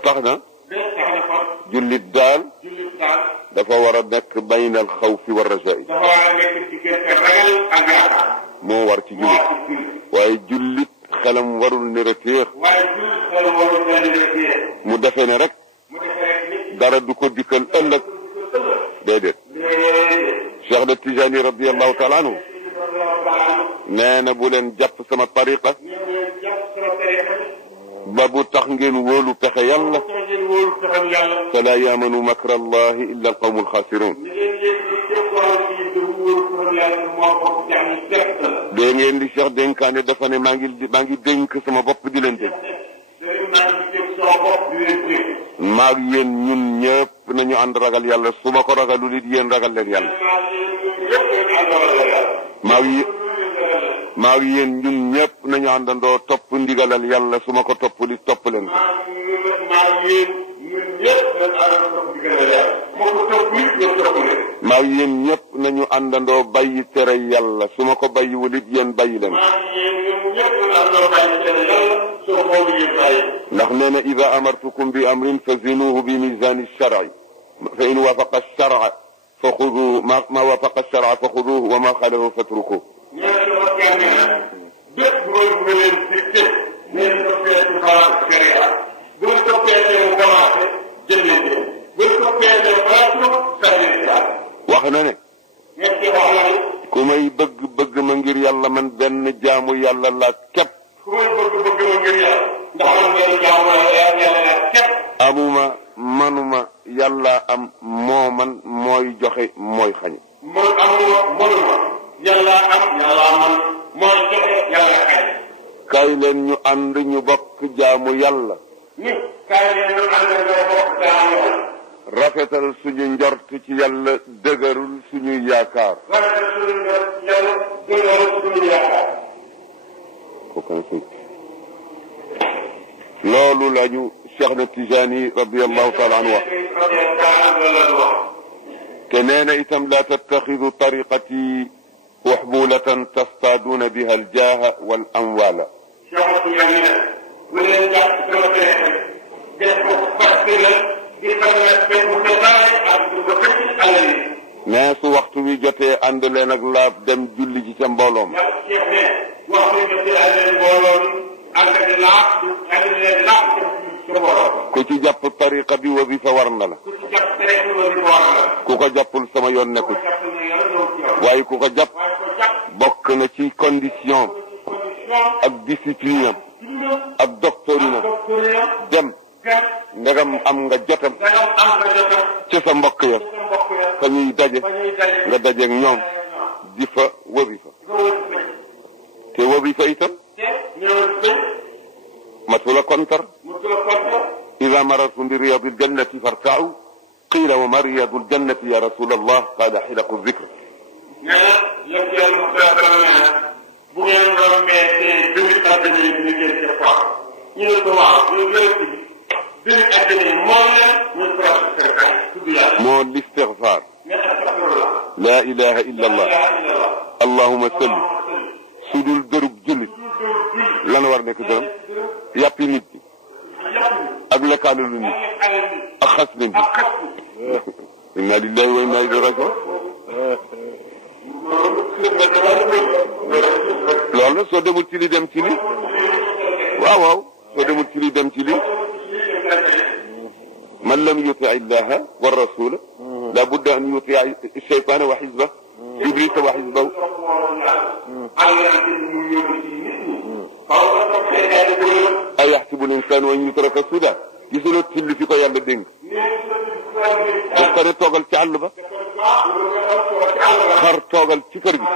tax na jullit daal dafa war a nekk bayna al xawfi wa rajaa'i. dafa war a nekk diggante ragal ak yaakaar. moo war ci jullit. waaye jullit xelam warul ne reteex. waaye jullit xelam warul ne reteex. mu defee ne rek. dara du ko dikkal ëllëg. déedéet. Cheikh de Tijani radiyallahu taala anhu nee na bu leen jàpp sama tariqa. ba bu tax ngeen wóolu pexe yàlla. fala yaamanu makra allahi illa alqawmu alxaasiruun. dee ngeen di Cheikh dénkaane dafa ne maa ngi dénk sama bopp di leen dénk. maag yéen ñun ñëpp nañu ànd ragal yàlla su ma ko ragalul it yéen ragal leen yàlla. maag yéen ñun ñëpp nañu àndandoo topp ndigalal yàlla su ma ko toppul it topp leen ko. maag yéen ñëpp nañu àndandoo bàyyi tere yàlla su ma ko bàyyiwul it yéen bàyyi leen ko. ndax nee na ida amartukum bi amrin fazinuhu bi mizani shar'i fa in wafaqa shar'a fa xuduhu ma wafaqa shar'a fa xuduhu wa ma xalafa fatrukuhu. wax na ne ku may bëgg ma ngir yàlla man benn jaamu yàlla la képp. amuma manuma yàlla am moo man mooy joxe mooy xañ. kaay leen ñu ànd ñu bokk jaamu yàlla. rafetal suñu njort ci yàlla dëgërul suñu yaakaar. loolu lañu Cheikh na Tijani radiyallahu taala anhu wax. te nee na itam laa tattaxidu tariqati waxbulatan tastaaduuna biha aljaaha wal amwaala. mais su waxtu wi jotee ànd leen ak laab dem julli ji ca mbooloom. ku ci jàpp tariqa bi wazifa war na la. ku ko jàppul sama yoon nekku ci. waaye ku ko jàpp bokk na ci condition ak discipline am ak doctrine am dem ndegam am nga jotam ci sa mbokk ya fa ñuy daje nga dajeeg ñoom di fa wazifa te wazifa itam matula kontar ida marartum bi riyadil jannati farta'u qila wa ma riyadul jannati ya rasul allah qala xilaqu zikr. bu ngeen rombee te dëgg àddina yi ñu ngeen ci xool ñu ne ko waaw ñu gën dëgg àddina yi moo leen muy tudd yàlla moo listigfaar la ilaha illa allah allahuma salli su dul dërub jullit lan war nekk dërëm yàppi nit ñi ak lekkaalalu nit ak xas nit ñi inna lillahi wa inna ilayhi rajiun loolu la soo demul ci li dem ci li waaw soo demul ci li dem ci li man lam yuti illaha wa rasula la budda an yuti shaytana wa xisbahu iblisa wa xisbahu. ayaxsibu l-insaanu an yutraka suda gisuloo tilli fi ko yàlla dénk daf ko ne toogal ci àll ba xar toogal ci kër gi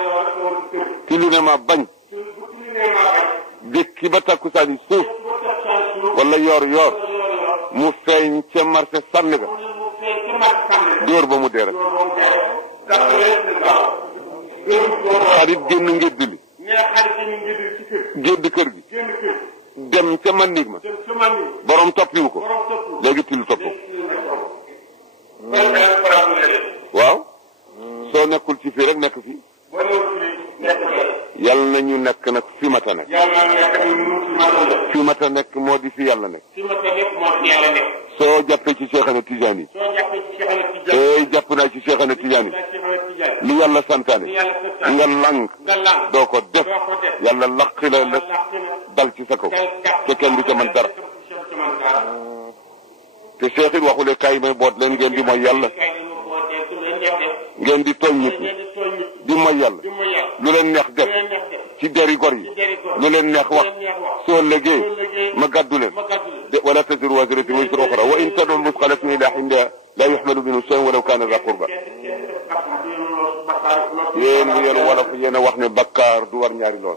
tilli ne ma bañ dékki ba takkusaani suuf wala yoor mu feeñ ca marché sànni ga dóor ba mu dee rek xarit génn ngédd li gédd kër gi dem ca mannig ma borom toppiwu ko léegi til topp waaw soo nekkul ci fii rek nekk fii yal nañu nekk nag fi mata nekk. yàlla nekk ñun fi mata nekk. fi mata nekk moo di fi yàlla nekk. fi mata nekk moo fi yàlla nekk. soo jàppee ci Cheikhana Tidiane. soo jàppee ci Cheikhana Tidiane. jàpp naa ci Cheikhana Tidiane. lu yàlla santaane. nga lang. doo ko def. yàlla laqi la la dal ci sa kaw. te kenn du ca mën dara. te Cheikh it waxule kaay may boot leen ngeen di mooy yàlla. ngeen di tooñ nit ñi. di mooy yàlla. lu leen neex def. ci deri gor yi. lu leen neex wax. soo légee ma gàddu leen. ولا تزر وازرة وزر أخرى وإن تدعو مثقلة إلى حملها لا يحمل منه شيء ولو كان ذا قربى. yéen wolof yéen a wax ne bakkaar du war ñaari lool.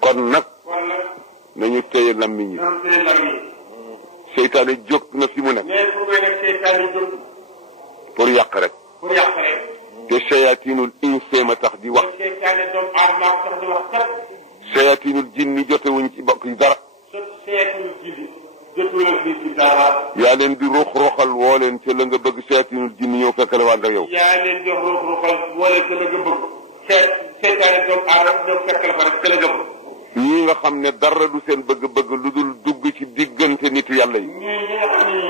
kon nag nañu téye lammiñ yi. seytaane jóg na fi mu nekk. pour yàq rek. te shayatinul insi ma tax di wax. shayatinul jinni jotewuñ ci bokk yi dara. yaa leen di ruux-ruuxal woo leen ca la nga bëgg seetinul jinni ñëw fekk la wàll ak yow. yaa leen di ruux-ruuxal woo leen ca la nga bëgg. seetaane doomu aadama ñëw fekk la fa rek ca la nga bëgg. ñii nga xam ne dara du seen bëgg-bëgg lu dul dugg ci diggante nitu yàlla yi. ñii nga xam ne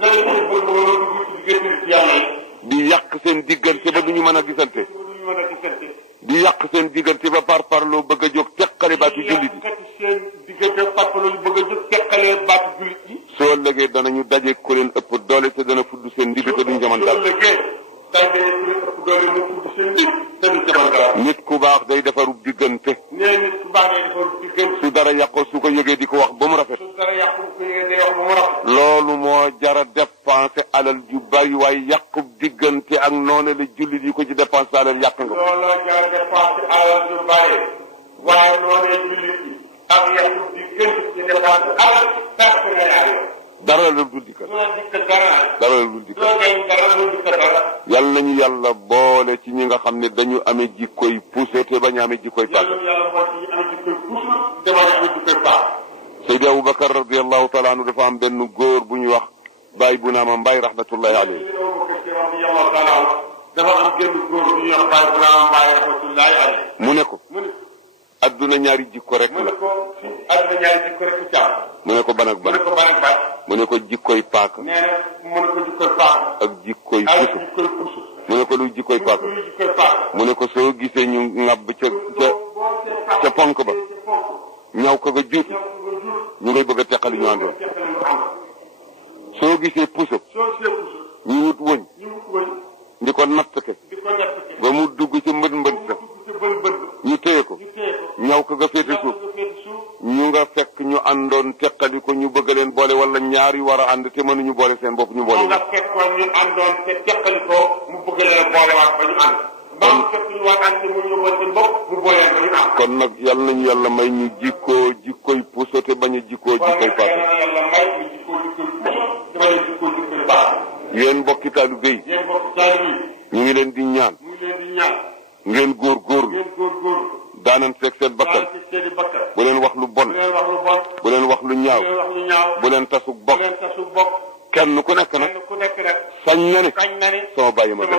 dara du seen bëgg wala dugg ci diggante nitu yàlla yi. di yàq seen diggante ba du ñu mën a gisante. di yàq seen diggante ba par loo bëgg a jóg teqale baatu jullit yi. soo lëgee danañu daje ku leen ëpp doole te dana fudd seen ndigg te duñ jaman dara. nit ku baax day defaru diggante. su dara yàqoo su ko yëgee di ko wax ba mu rafet. loolu moo jara dépensé alal ju bari waaye yàqub diggante ak noonu la jullit yi ko ci dépensé alal yàq nga. loolu jara dépensé alal ju bari waaye noonu la jullit yi ak yàqub diggante ci dépensé alal perte nga yaay. dara la dul dikkal. dara la dul dikkal. yal nañu yàlla boole ci ñi nga xam ne dañu amee jikkoy poussé te bañ a amee jikkoy paak. Seydi Aboubacar radiyallahu taala anhu dafa am benn góor bu ñuy wax Baye Bounama Mbaye rahmatullahi alayhi. dafa am benn góor bu ñuy wax Baye Bounama Mbaye rahmatullahi alayhi. mu ne ko. adduna ñaari jikko rek la. mu ne ko adduna ñaari jikko rek la. mu ne ko ban ak ban. mu ne ko jikkoy paak. nee na mu ne ko jikkoy paak. ak jikkoy puso. mu ne ko lu jikkoy paak. mu ne ko soo gisee ñu ŋàbb ca ponk ba. ñaw ko nga juutu. ñu ngay bëgg a teqali ñu àndoon. soo gisee puso. ñu wut wëñ. di ko natt ke. ba mu dugg ci mbët sa. ñu téye ko. ñaw ko nga féete suuf. ñu nga fekk ñu àndoon teqali ko ñu bëgg leen boole wala ñaar yu war a ànd te mënuñu boole seen bopp ñu boole. nga fekkoon ñu àndoon te teqali ko mu bëgg leen boole waat ba ñu ànd. ba mu fekk ñu war a ànd te mënuñu boole seen bopp mu boole leen ba ñu ànd. kon nag yal nañu yàlla may ñu jikkoy puso te bañ a jikkoy paaka. yàlla may ñu jikkoy puso te bañ a jikkoy paaka. yéen mbokki taalibe yi. ñu ngi leen di ñaan. ngeen góorgóorlu. daanan fekk seen bakkan. bu leen wax lu bon. bu leen wax lu ñaaw. bu leen tasug bokk. kenn ku nekk nag. sañ na ne. sama bàyyi ma gën.